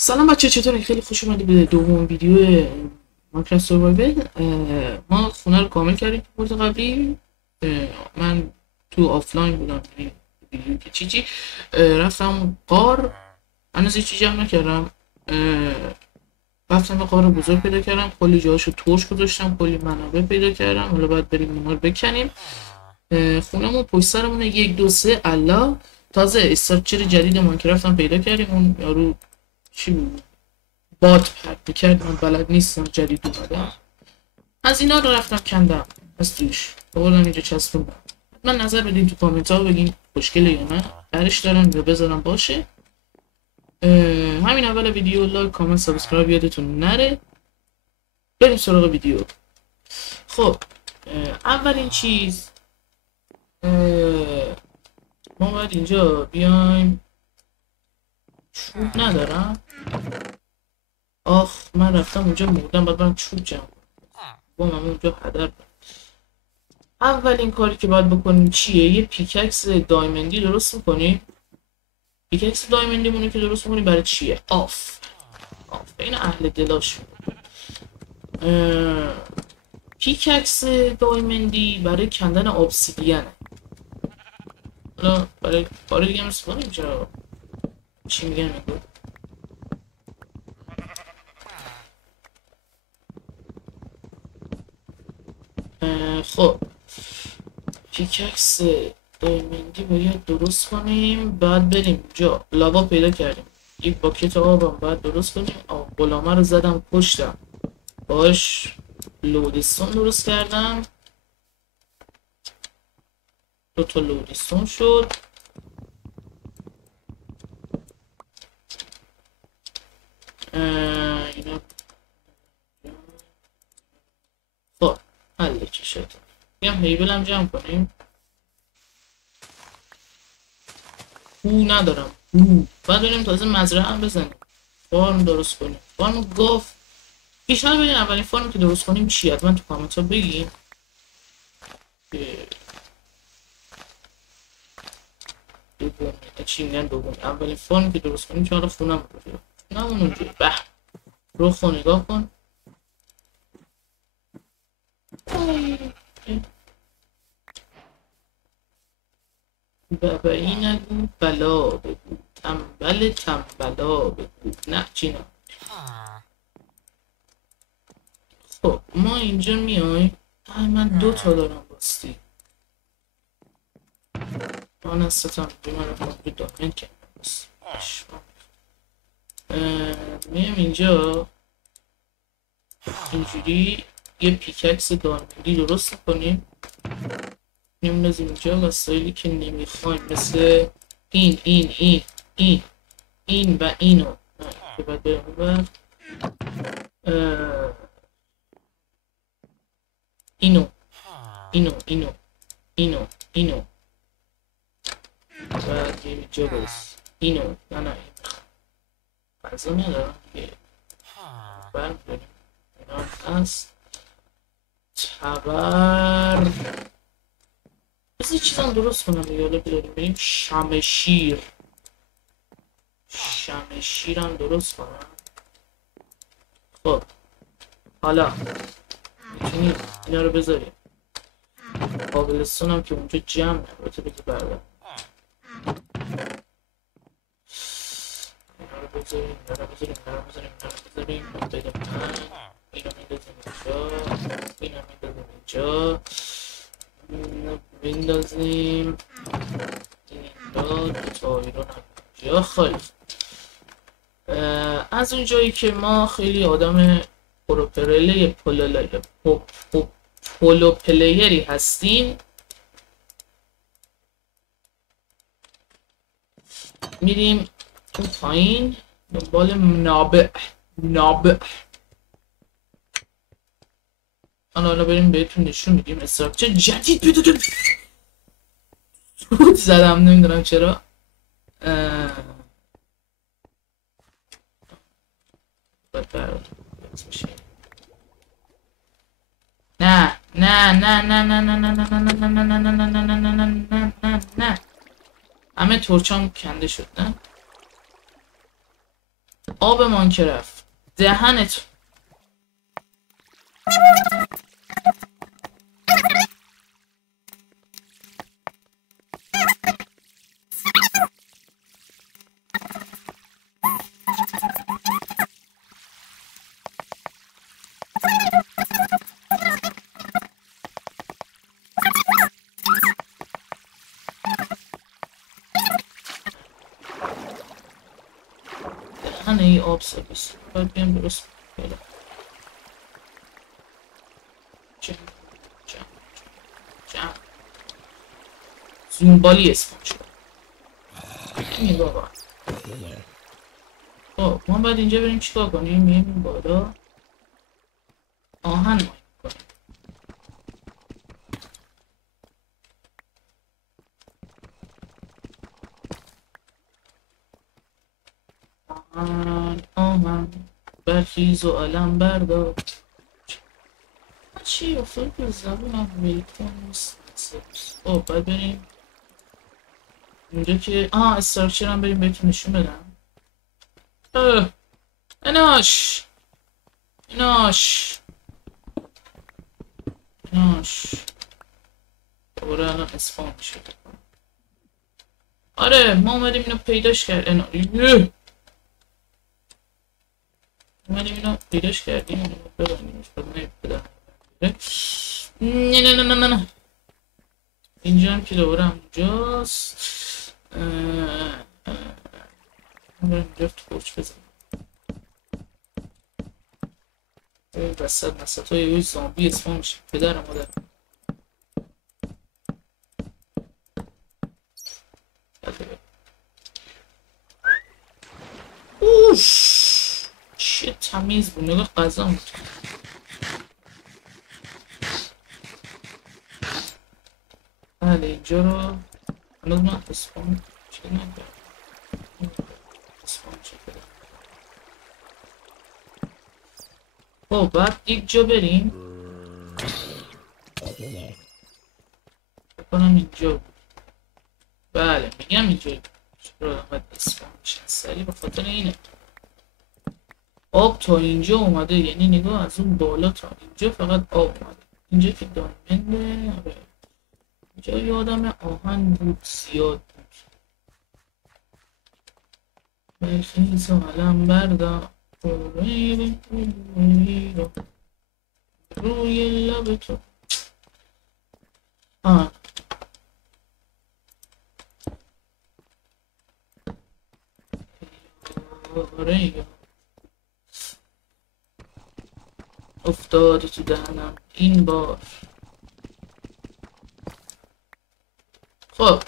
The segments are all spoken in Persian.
سلام بچه، چطوری؟ خیلی خوش اومدی به دوم ویدیو ماینکرافت سروایول. ما خونه رو کامل کردیم تو پورت قبلی. من تو آفلاین بودم، یعنی ویدیو که چی رفتم قار. هنوز هیچی جمع نکردم. رفتم به قار بزرگ پیدا کردم، کلی جاهاشو ترش گذاشتم، کلی منابع پیدا کردم. حالا باید بریم اونا رو بکنیم. خونمون پشت سرمونه، 1 2 3 الله. تازه استراکچر جدید ماینکرافت هم پیدا کردیم. اون یارو چی بود؟ باد پرت میکرد، من بلد نیستم، جدید اومده. از اینا رو رفتم کندم از توش، بردم اینجا چسبوندم. من نظر بدین تو کامنت ها، بگین خوشگله یا نه، برش دارم یا بذارم باشه. همین اول ویدیو لایک کامنت سابسکرایب یادتون نره. بریم سراغ ویدیو. خب اولین چیز ما باید اینجا بیایم. چوب ندارم. آخ من رفتم اونجا مردم، باید من چوب جمع با من اونجا هدر. اولین کاری که باید بکنیم چیه؟ یه پیککس دایمندی درست میکنیم. پیککس دایمندی مونه که درست میکنیم برای چیه؟ این اهل دلاش. پیککس دایمندی برای کندن ابسیدیانه. حالا برای کار دیگه هم استفاده میشه. چی میگن میگو؟ خب پیککس دایمندی باید درست کنیم. بعد بریم جا لاوا پیدا کردیم، یک باکت آبم باید درست کنیم. غلامه رو زدم پشتم، باش لودستون درست کردم. 2 تا لودستون شد. اینا خب حل چی شد؟ میگم هیبل هم جمع کنیم. ندارم. بعد بریم تازه مزرعه هم بزنیم، فارم درست کنیم. فارم گاف بیشتر بدین. اولین فارم که درست کنیم چی؟ حتما تو کامنت ها بگیم. چی میگن دوم؟ اولین فارم که درست کنیم که حالا خونم رو نه اونجا. به رو خون نگاه کن. بابایی نگو بلا بگو، تنبل تنبلا بگو. نه چی نه. خب ما اینجا میایم. من 2 تا دارم باستی. من از ستم من رو دامن کردم. میایم اینجا اینجوری یه پیککس دایمندی درست کنیم. نمیدازیم اینجا وسایلی که نمیخوایم، مثل این و اینو که باید بریم و اینو باید یه اینجا برس. اینو نه این فضا ندارم دیگه. برم بریم اینا هست. تبر از این چیز هم درست کنم دیگه. حالا بیاریم بریم شمشیر هم درست کنم. خب حالا میتونی اینا رو بذاریم. قابلستون هم که اونجا جمع نباید بگی برده. اینا رو بذاریم اینو میدازیم اینجا بندازیم اینجا تا ایران اینجا. خیلی از اونجایی که ما خیلی آدم پولو پلیری هستیم، میریم اون پایین دنبال منابع. حالا بریم بهتون نشون میدیم استراکچر جدید پیدا کردیم. زدم نمیدونم چرا. نه همه تورچام کنده شد. نه آب مانکرفت دهنت. دهنه ای آب سرویس باید بیم درست پیدا. جمع زومبالی اسمش شد این بابا. خب ما باید اینجا بریم چیکار کنیم؟ میریم بالا آهن ماین کنیم. آهن برخیز و علم بردار. چی افتاد به زبونم ویکن نیست. خب باید بریم اینجا که استراکچر هم بریم بهتون نشون بدم. ایناش دوباره الان اسپام میشه. آره ما اومدیم اینو پیداش کردیم. ببینیمش نه اینجا هم که دوباره همونجاست. اینجا تورچ بزنم وسط های یه زامبی اسفان میشه پدرم مادر. اوش چه تمیز بود. نگاه غذا بود. بله اینجا رو هنوز من اسفان چه نگرد اسفان چه بدم. خب بعد یک جا بریم بکنم اینجا بود. بله میگم اینجا چرا آمد اسفان میشن سریع به خاطر اینه. آب تا اینجا اومده یعنی نگاه از اون بالا تا اینجا فقط آب اومده. اینجا که دایمنده. آره اینجا یادم آهن بود زیاد بود. برخیز و علم بردار روی لب تو. افتاده تو دهنم این بار. خب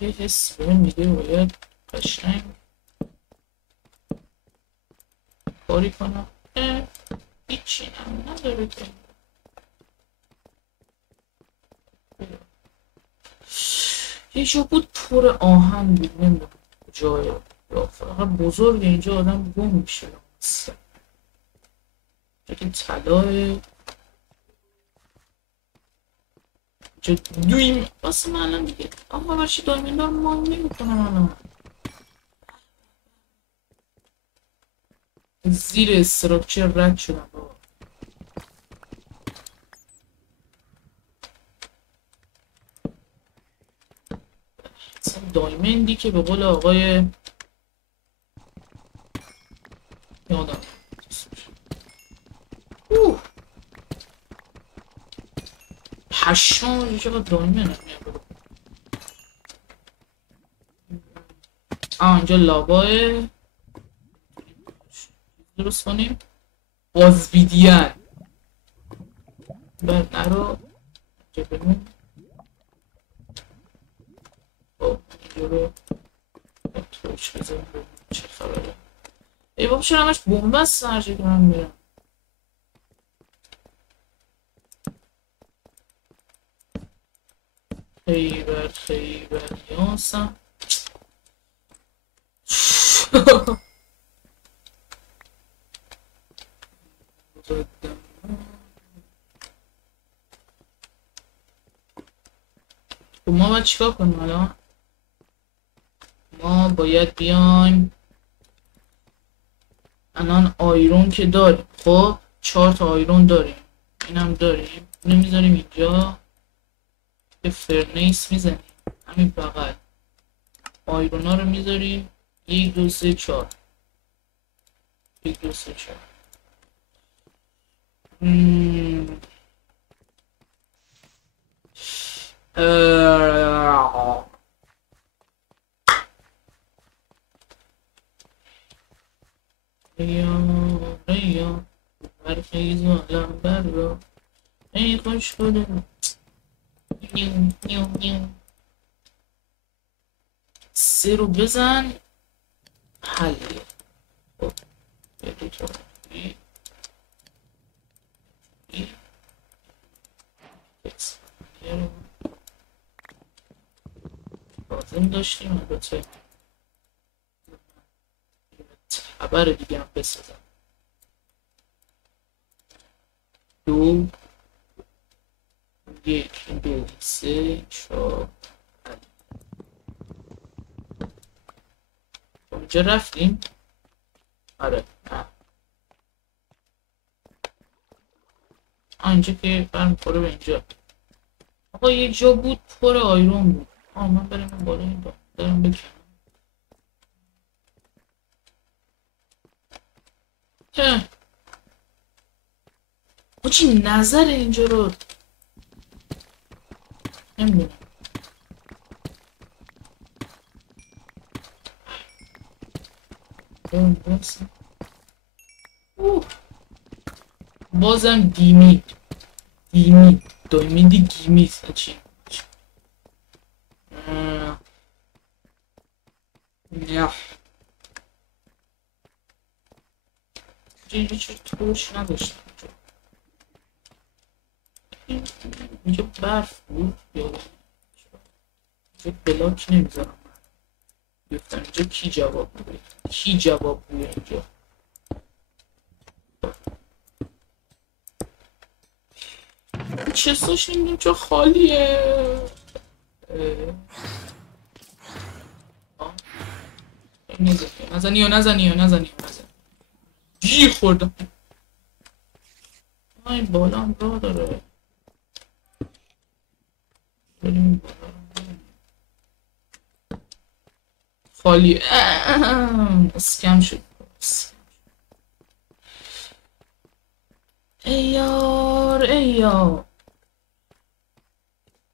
یه حس بهم میگه باید قشنگ کاری کنم. هیچی هم نداره که یه جا بود پر آهن بود نمیدونم جای یا فقط بزرگ اینجا آدم گم میشه. که طلاه دویم واسه من الان دیگه آقا برشی دایمین دار ما نمیکنم الان زیر استراکچر رد شدم بابا. دایمندی که به قول آقای یادم پشمام چقدر دایمنده. اینجا لاباه درست کنیم بازبیدین بر نرو اینجا بمون. خب اینجا رو تورچ بزنیم ببینیم چه خبره. ای بابا چرا همش بمب است هر جایی که من میرم. خیبر یاسم خب ما باید چیکار کنیم الان؟ ما باید بیایم الان آیرون که داریم. خب 4 تا آیرون داریم، اینم داریم، اینو میذاریم اینجا که فرنیس میزنیم همین بغل. آیرون ها رو میذاریم 1 2 3 4 1 2 3 4. ریا برخیز و علم بر را ای خوش بوده نیو نیو نیو. 3 رو بزن حلیه. خب یه دوتا لازم داشتیم البته تبر دیگه هم بسازم. 2 1 2 3 4 اونجا رفتیم. آره اینجا که برم خوره به اینجا. آقا یه جا بود پر آیرون بود. من برم این بالا این دارم بکنم. چی نظر اینجا رو نمیدونم. بازم دیمید دایمندی گیمید چی؟ نه اینجا چرا توش نداشتم. اینجا برف بود یا اینجا بلاک نمیذارم. گفتم اینجا کی جواب بوده اینجا. چستاش نمیدونم چرا خالیه. نزنی جی خوردم. این بالا هم راه داره. خالی اسکم شد. ای یار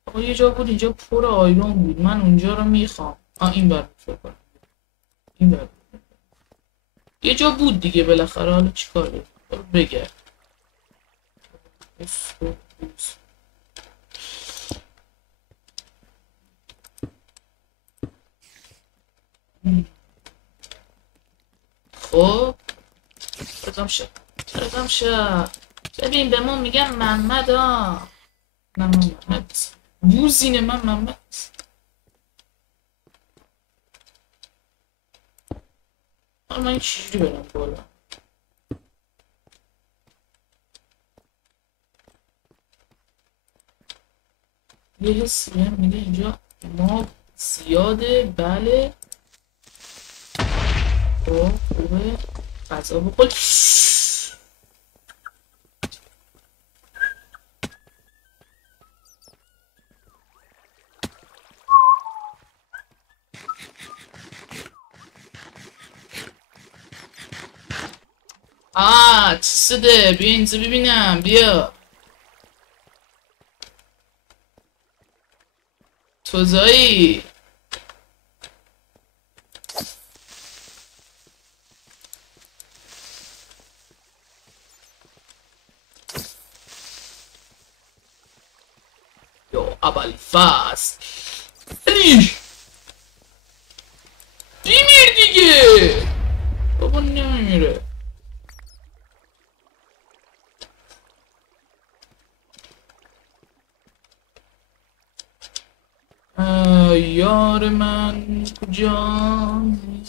آقا یه جا بود اینجا پر آیرون بود. من اونجا رو میخوام. این بر بکنم این بر یه جا بود دیگه بالاخره. حالا چیکار داریم بگرد. خب ترزم شد. ببین به ما میگم محمد نه محمد بوزینه. من محمد من این چجوری برم بالا؟ یه حسی هم میگه اینجا ما زیاده. بله خوبه غذا بخور. چی شده؟ بیا اینجا ببینم. بیا توزایی. یا ابوالفضل بیمیر دیگه. بابا نمیمیره. یار من کجایی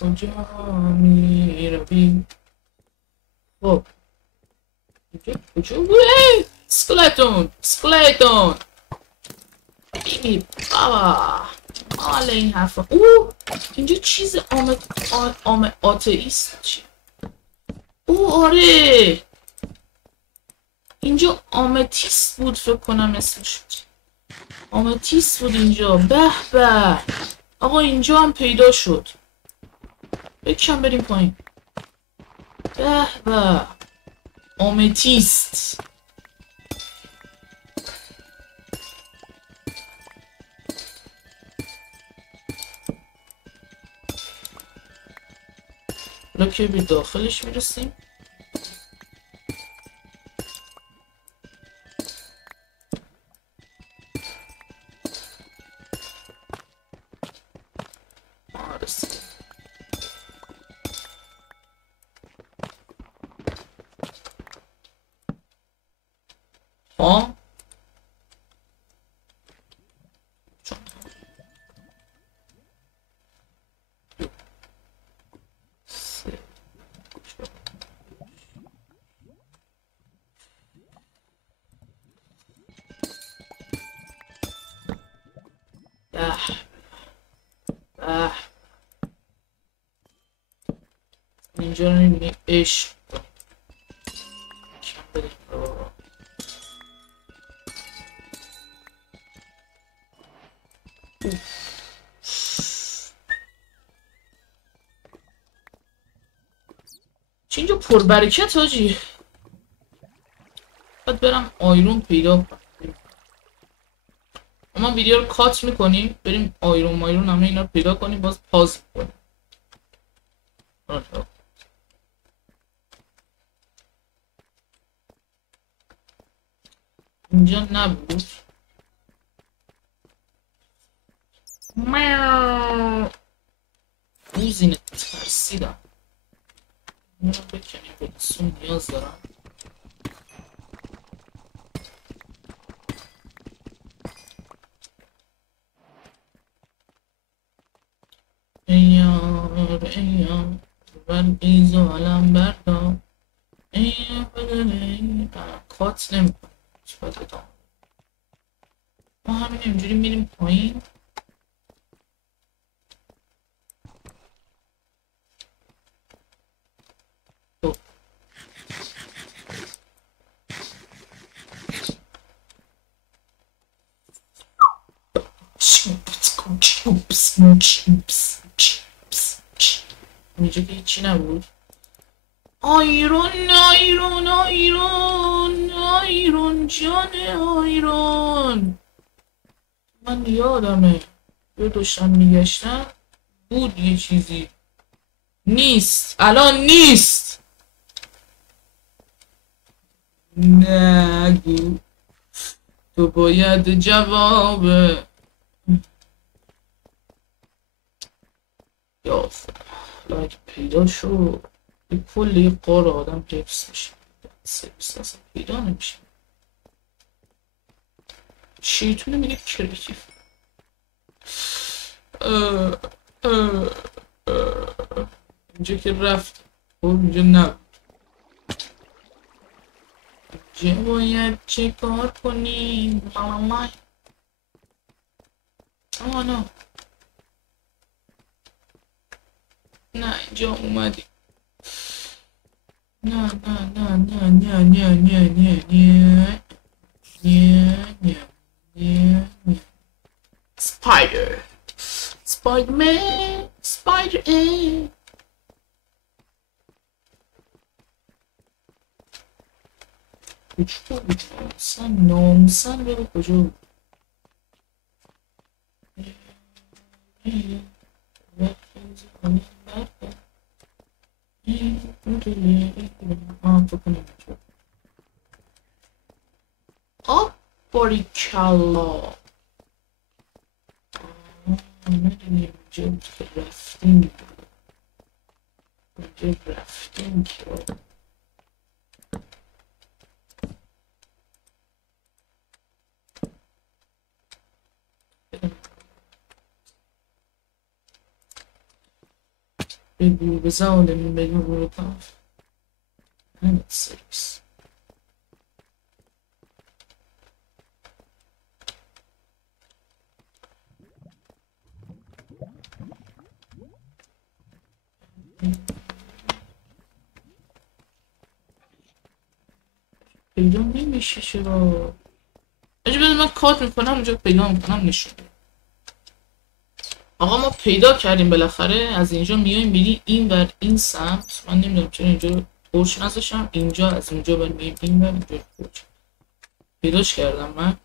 کجا می روی. خب اینجا کجا بوده؟ اسکلتون ببین بابا حال این حرفا. اینجا چیز آتئیست چیه؟ آره اینجا آمتیست بود فکر کنم اسمش آمتیست بود اینجا. به به آقا اینجا هم پیدا شد. بکشم بریم پایین. به به آمتیست. حالا که به داخلش میرسیم اینجا رو میبینیم عشق چه اینجا پربرکت حاجی. باید برم آیرون پیدا کنم. ما ویدیو رو کات میکنیم بریم آیرون همه اینا رو پیدا کنیم باز پاز کنیم. اینجا نبود. موزینه ترسیدم. اینو بکنیم به دستون نیاز دارم. ایار برگی زالم بردار ایار بدنه کات نمی کنم. ما همین اینجوری میریم پایین. اینجا که هیچی نبود. آیرون جان آیرون. من یادمه یه داشتم میگشتم بود یه چیزی. نیست الان نیست. نگو تو باید جواب یا اگه پیدا شو یه کلی قار آدم حفظ میشه. سرویس اصلا پیدا نمیشه. شیطونه میگه کریتیف. اینجا که رفت اینجا نبود. اینجا باید چه کار کنیم مامان. نه نه اینجا اومدی. نه Spider-Man Spider-Man کجا بود؟ ناموسن بگو کجا بود؟ باریکلا میدونیم اینجا رفتیم که بگو به زالمین بگو برو کاف همین سرویس. پیدا نمیشه چرا؟ اجا بده من کات میکنم اونجا پیدا میکنم نشون. آقا ما پیدا کردیم بالاخره. از اینجا میایم میریم این ور این سمت. من نمیدونم چرا اینجا تورچ نذاشتم. اینجا از اینجا بر میایم این ور اینجا تورچ پیداش کردم من.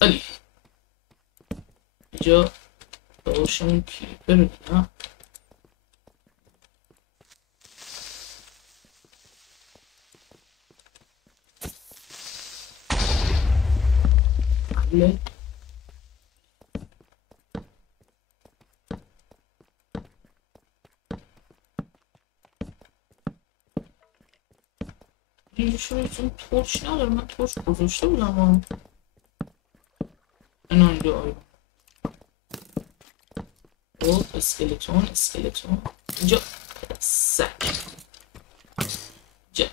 ولی اینجا داشتمون کلیپر رو دیدم. بله اینجا شما ایتون تورچ نداره. من تورچ گذاشته بودم اینا اینجا آیرون. او اسکلتون اسکلتون اینجا سک جن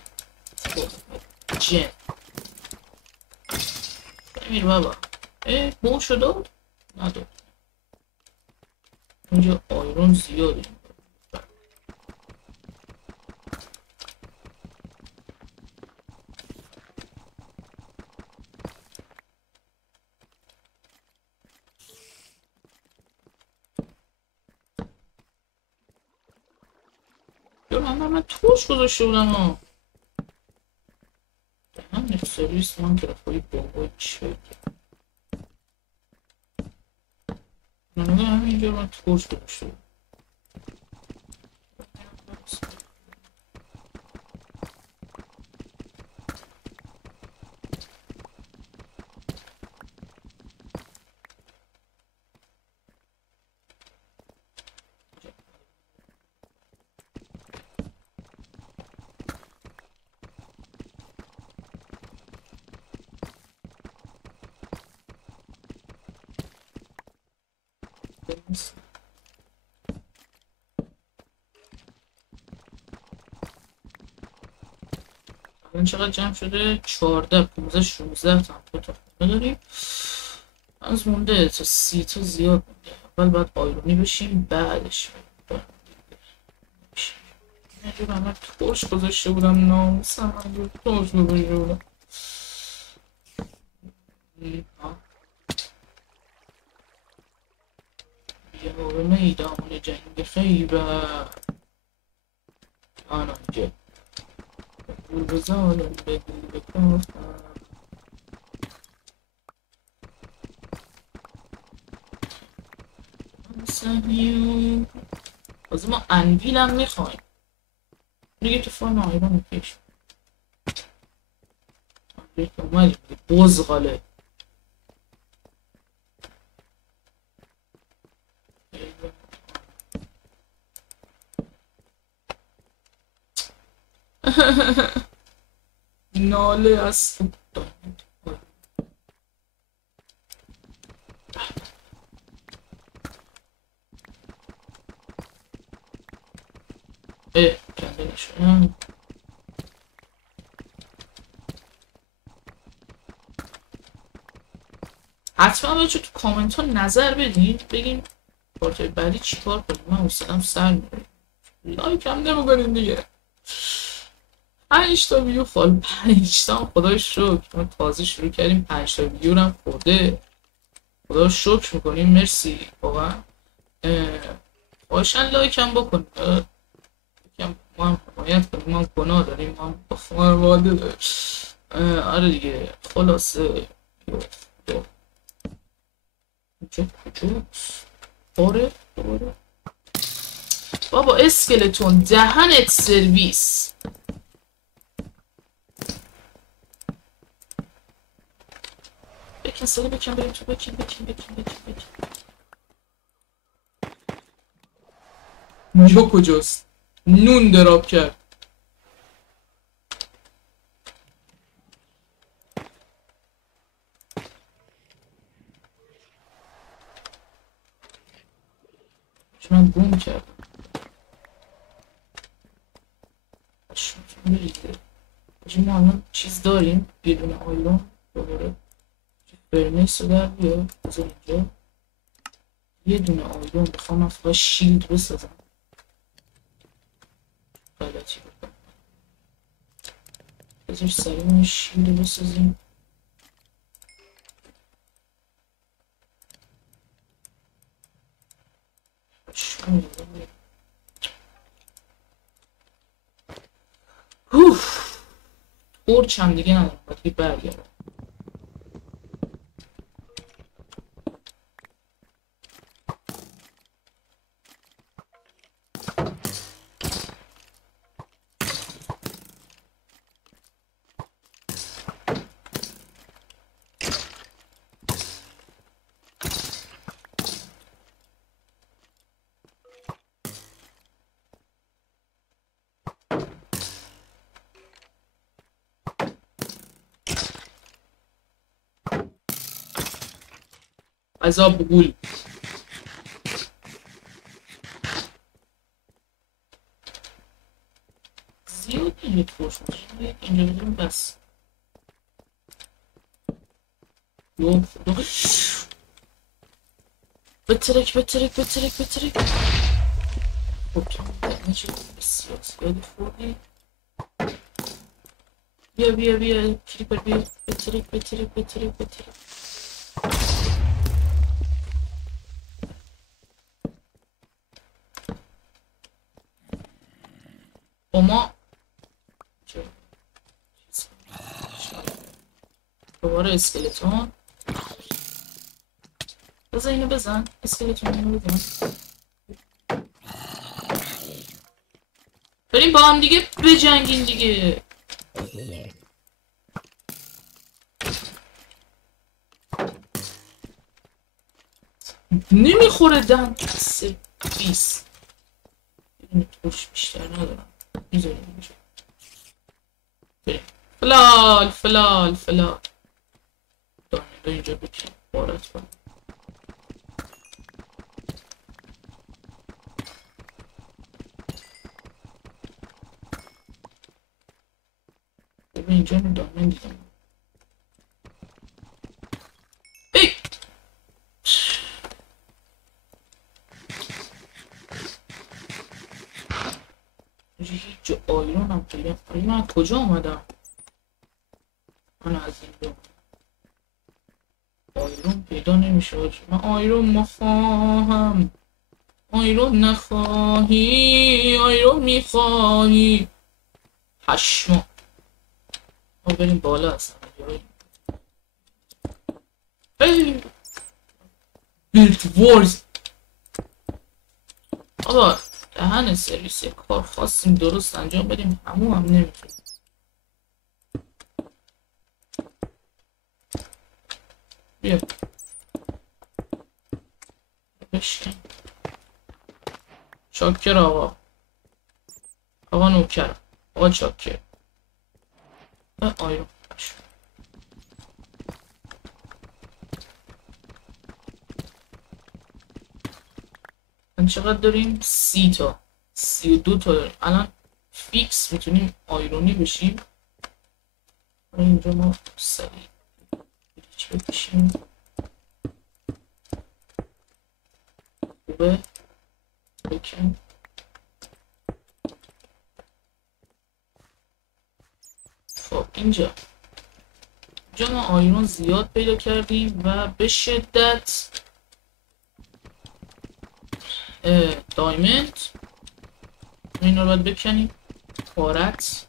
جن بمیر بابا. بو شد نداد. اینجا آیرون زیاده. من توش گذاشته بودم همین سرویس من که رفایی بابا چه نمه همینجا من توش گذاشته بودم. الان چقدر جمع شده؟ 14 15 16 تا داریم. از مونده تا 30 تا زیاد مونده. اول باید آیرونی بشیم بعدش اینجور همه تورش گذاشته بودم. ناموسم همجور تورش گذاشته بودم. بیا به میدان جنگ خیبر. آنا اینجا بول بزانم بگو بکافم. سهیون بازه ما انویل هم میخوایم دیگه. تو فان آیرون میکش دیگه اومدیم بزغاله. ناله از کنده نشونم. حتما بچه تو کامنت ها نظر بدین بگین پارت بعدی چی کار کنیم. من حوصله‌ام سر میبره. لایک هم نمیکنین دیگه. 5 تا ویو فال 5 تا خدا شکر. ما تازه شروع کردیم 5 تا ویو هم خورده. خدا شکر میکنیم. مرسی واقعا. خواهشن لایک هم بکنیم. یکم ما هم حمایت کنیم. ما هم گناه داریم. ما هم خانواده داریم. آره دیگه. خلاصه اینجا کجاست؟ آره دوباره بابا اسکلتون دهنت سرویس. بکن سری بکن بریم تو. بکن اینجا کجاست؟ نون دراب کرد. من گم کردم. ما الان چیز داریم. یه دونه آیرون دوباره فرنیس رو در بیا بذار اینجا. یه دونه آیرون بخوام فقط شیلد بسازم. غلطی بکنم. بذار سریع شیلد بسازیم. قرچ هم دیگه ندارم، باید که برگردم. عذاب بگول زیاد نمیت فرش میشه اینجا بدیم بس. بترک بترک بترک بترک. خب دمیج بسیار زیادی خوردی. بیا بیا بیا کریپر بیا بترک بترک بترک بترک. ما دوباره اسکلتون. بزن اینو بزن اسکلتون اینو بزن. بریم با هم دیگه بجنگین دیگه. نمیخوره دن سرویس. این توش بیشتر ندارم. میذاریم اینجا. بریم فلال فلال فلال. دانه اینجا بکن بارت با. ببین اینجا دانه دیدم. ای هیچ جا آیرون هم پیدا. من کجا آمدم؟ من از این آیرون پیدا نمیشه. من آیرون مخواهم. آیرون نخواهی آیرون میخواهی. پشما. ما بریم بالا هستم. بیلت وارز. آبا دهن سرویس کار خواستیم درست انجام بدیم همون هم نمیتونیم. بیا بشکن. چاکر آقا. آقا نوکر. آقا چاکر. آیرون من چقدر داریم؟ 30 تا 32 تا داریم. الان فیکس میتونیم آیرونی بشیم. اینجا ما سریع بریچ بکشیم. خوبه بکن. خب اینجا ما آیرون زیاد پیدا کردیم و به شدت دایمند. این رو باید بکنیم. پارت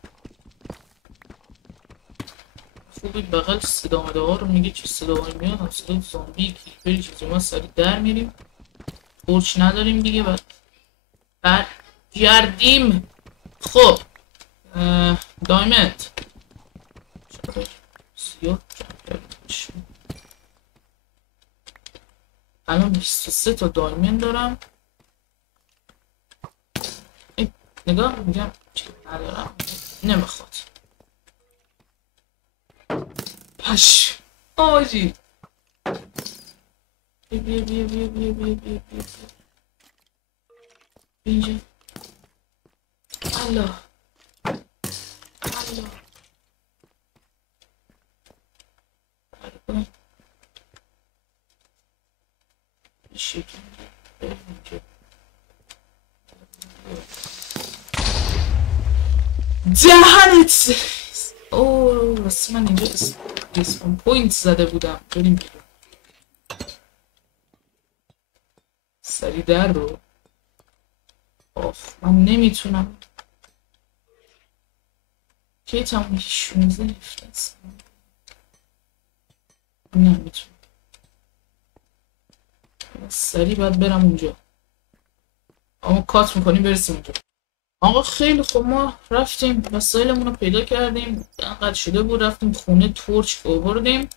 خوبی بغل صدا مده ها رو میگه چه صداهایی میاد. هم صدا زامبی کلیپری چیزی. ما سریع در میریم. برچ نداریم دیگه. بعد گردیم. خب دایمند زیاد الان 23 تا دایمند دارم. نگاه میگم چی ندارم. نمیخواد. پش آجی بیا بیا بیا بیا بیا بیا بیا بیا اینجا. الله الله شکل اینجا. دهنت. اوه راستی من اینجا اسم پوینت زده بودم. بریم بیرون. سری در رو. آف من نمیتونم. کی تموم 16 رفته است. نمیتونم. سری باید برم اونجا. اما کات میکنیم برسیم اونجا. آقا خیلی خوب ما رفتیم وسایلمون رو پیدا کردیم. انقدر شده بود رفتیم خونه تورچ آوردیم.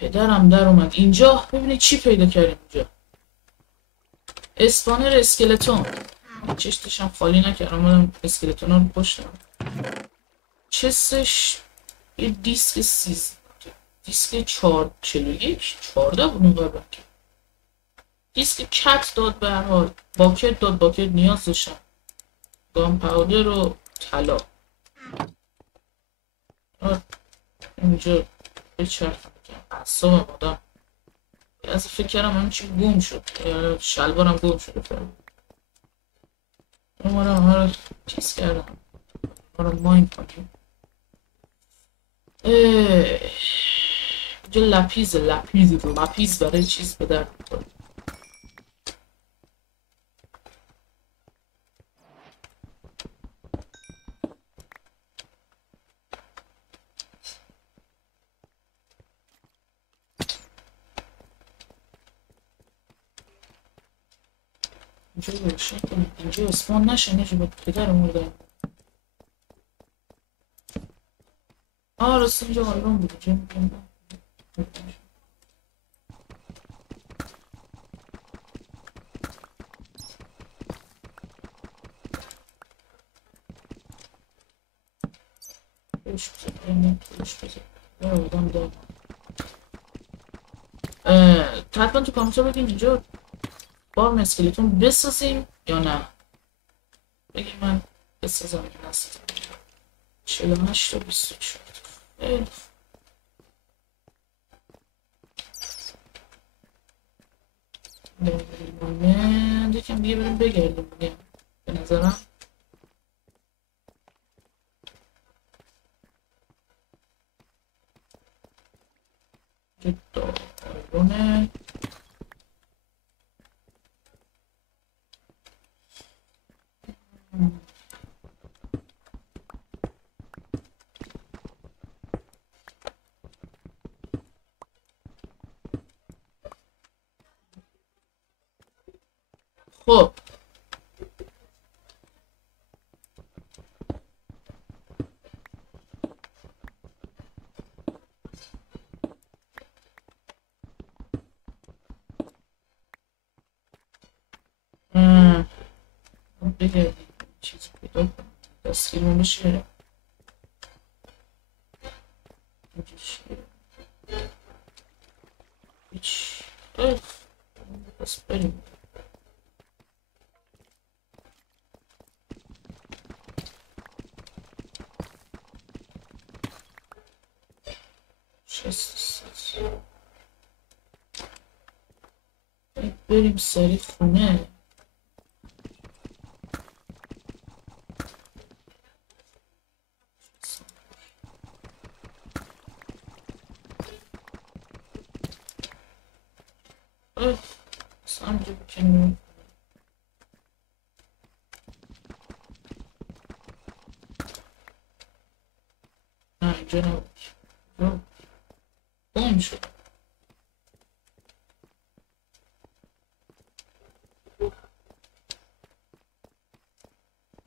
پدرم در اومد اینجا. ببینید چی پیدا کردیم اینجا. اسپانر اسکلتون. چشتش هم خالی نکردم. اومدم اسکلتون رو پشتم. چستش یه دیسک 13 دیسک 441 14 بود اون قبل. دیسک کت داد به هر حال. باکت داد. باکت نیاز داشتم. گام پاودر و طلا. اینجا بچرخم اعصابم آدم از فکر کردم همین چی گم شد. شلوارم گم شده فرم. اومدم همه رو چیز کردم. همه رو ماین کنیم. اینجا لپیز برای چیز به درد می‌خوره. اینجا روشن کنیم. اینجا اسپان نشه. اینجا با پدر مرده. راستی اینجا آیرون بود. حتما تو کامنت بگیم اینجا بارم اسکلتون بسازیم یا نه. بگیم من بسازم یا نسازم. 48 تا 24 خیلی خوب. یکم دیگه بریم بگردیم دیگه به نظرم. جدا آیرونه. خب بگردیم چیز پیدا کنیم. دستگیرمون بشه. اینجا چیه هیچ. بس بریم. بریم سریع خونه. سامجه بکنیم. نه اینجا نبود. گم شد.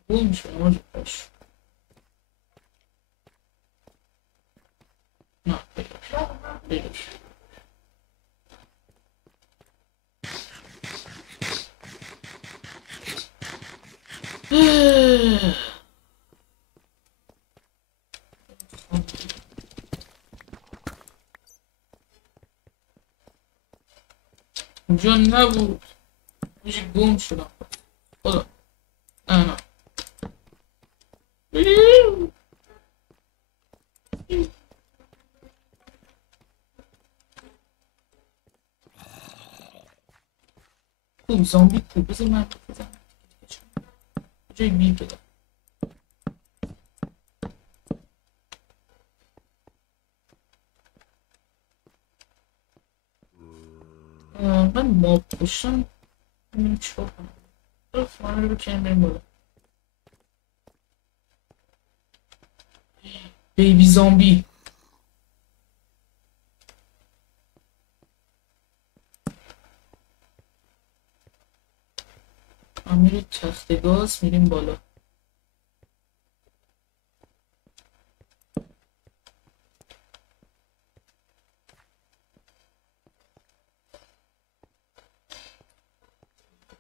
گم شد. آجا باش. نه بیرش. اینجا نبود. اینجا گم شدم. خدا نه خوب زامبی خوب. بذار من بزنم جای بی بدم. من ماب کشتم ببینیم چیکار کنم. فانه رو بکنیم بریم بالا. بیبی زامبی. میریم تخت گاز میریم بالا.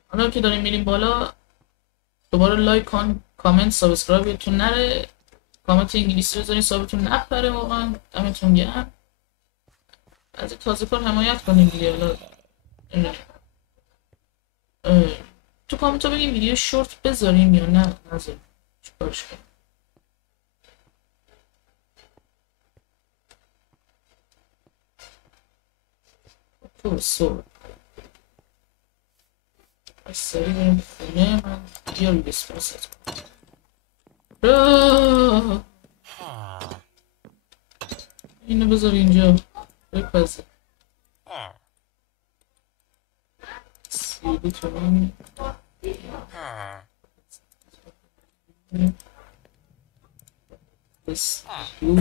حالا که داریم میریم بالا دوباره لایک کامنت سابسکرایب یادتون نره. کامنت انگلیسی بذارین حسابتون نپره. واقعا دمتون گرم. از تازه کار حمایت کنیم دیگه. حالا تو کامنت ها بگیم ویدیو شورت بذاریم یا نه نذاریم. چیکارش کنیم. تو صبح از سریع بریم خونه. من ویدیو رو بسپاست کنم. اینو بذار اینجا بپزه. سیبی تومن بس دو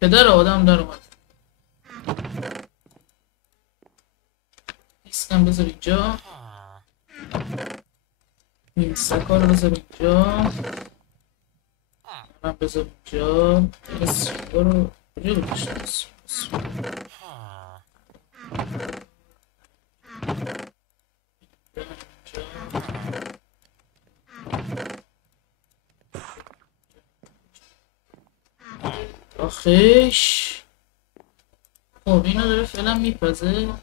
پدر آدم در اومد. ایسکم بذار اینجا. این سکا رو بذار اینجا. من بذار اینجا. این سکا رو کجا بکشم. آخیش خب اینو داره فعلا میپزه.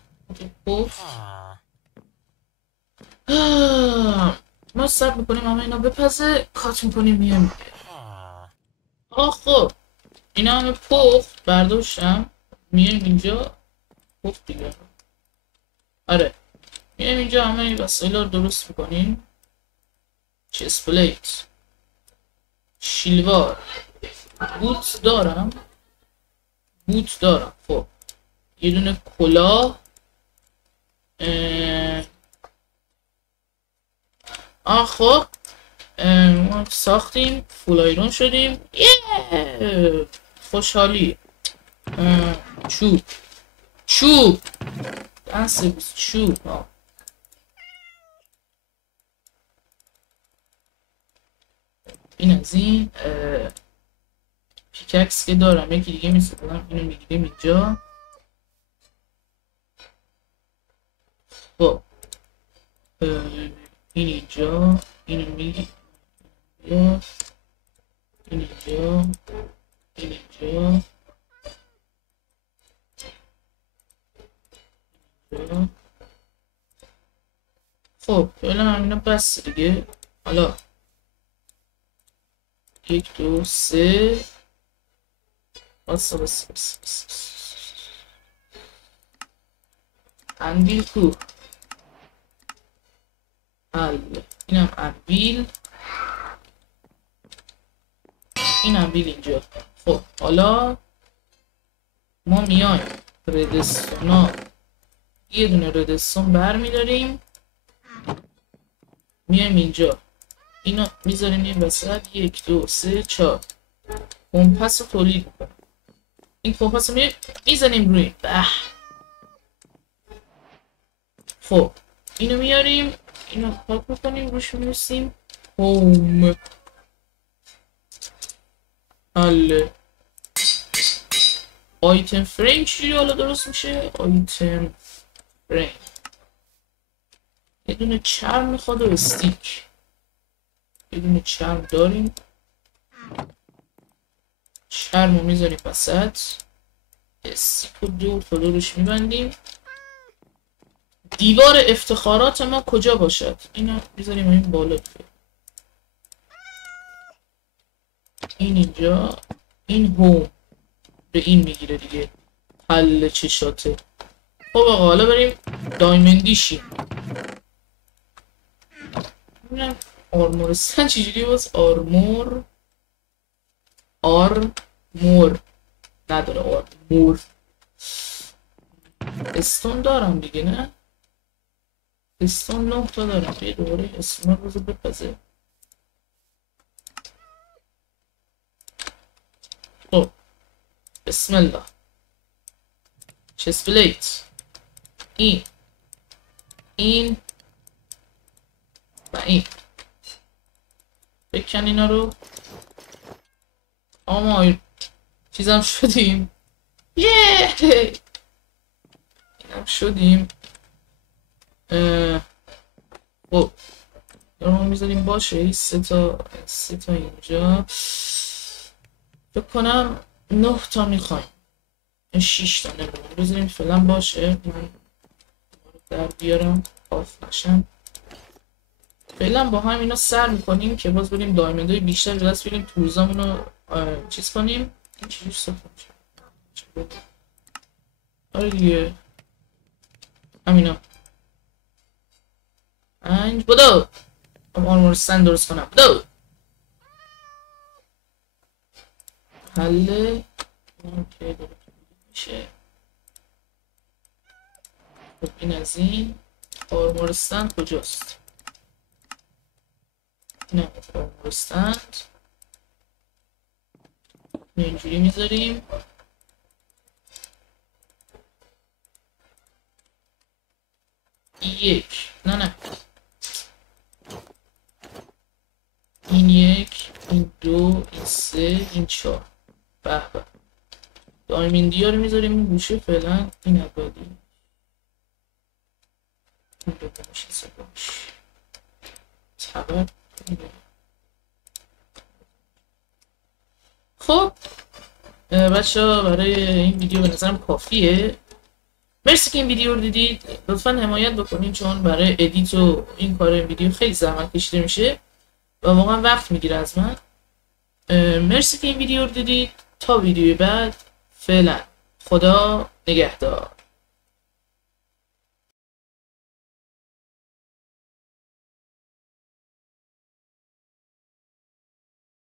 ما سب میکنیم همه اینا بپزه. کات میکنیم میام. خب اینا همه پخت برداشتم. میایم اینجا پخت دیگه. آره میایم اینجا همه این وسایل رو درست میکنیم. چست پلیت، شلوار، بوت دارم. خب یه دونه کلاه. خب ما ساختیم فول آیرون شدیم. خوشحالی. چوب دست چوب. این از این پیککس که دارم. یکی دیگه میسپرم. اینو میگیریم اینجا. خب این اینجا. اینو میگیریم این اینجا. این اینجا. خب فعلا همینا بس دیگه. حالا 1 2 3 بس انویل کو. اینم انویل. این انویل اینجا. خب حالا ما میایم ردستونا. یه دونه ردستون برمیداریم میایم اینجا. اینو میذاریم این وسط. 1 2 3 4 کمپس رو تولید میکنیم. این کمپس رو میزنیم روی. خب اینو میاریم. اینو پاک میکنیم روش میرسیم هوم. حالا آیتم فریم چجوری حالا درست میشه؟ آیتم فریم یه دونه چرم میخواد و استیک. یه دونه چرم داریم. چرم رو میذاریم وسط. استیک رو دور تا دورش میبندیم. دیوار افتخارات ما کجا باشد؟ اینو میذاریم این بالا. این اینجا. این هوم به این میگیره دیگه. حل چشاته. خب آقا حالا بریم دایمندیشی. ببینم آرمورستن چجوری باز آرمور نداره آرمور. استون دارم دیگه نه؟ استون 9 تا دارم. یه دوباره استون رو بپزه. خب بسم الله. چست پلیت این و این بکن اینا رو. آما چیزم شدیم. اینم شدیم. خب رو میذاریم باشه. سه تا اینجا فکر کنم 9 تا میخوایم. 6 تا نمیدونم بذاریم فعلا باشه. من در بیارم آف نشم. فعلا با هم اینا سر میکنیم که باز بریم دایمندهای بیشتر به دست بیاریم. تولزامون رو چیز کنیم. این چیزی صفر میشه. آره دیگه همینا. 5 بدو. آرمورستن درست کنم. بدو. حله اوکی میشه. خب این از این. آرمورستن کجاست؟ نه آرمورستن اینجوری میذاریم. یک نه این یک، این دو، این سه، این چهار. به به. دایمندی ها رو میذاریم این گوشه فعلا. این اولی این دومیش سومیش تبر. خب بچه ها برای این ویدیو به نظرم کافیه. مرسی که این ویدیو رو دیدید. لطفا حمایت بکنید چون برای ادیت و این کار این ویدیو خیلی زحمت کشیده میشه و واقعا وقت میگیره از من. مرسی که این ویدیو رو دیدید. تا ویدیو بعد فعلا خدا نگهدار.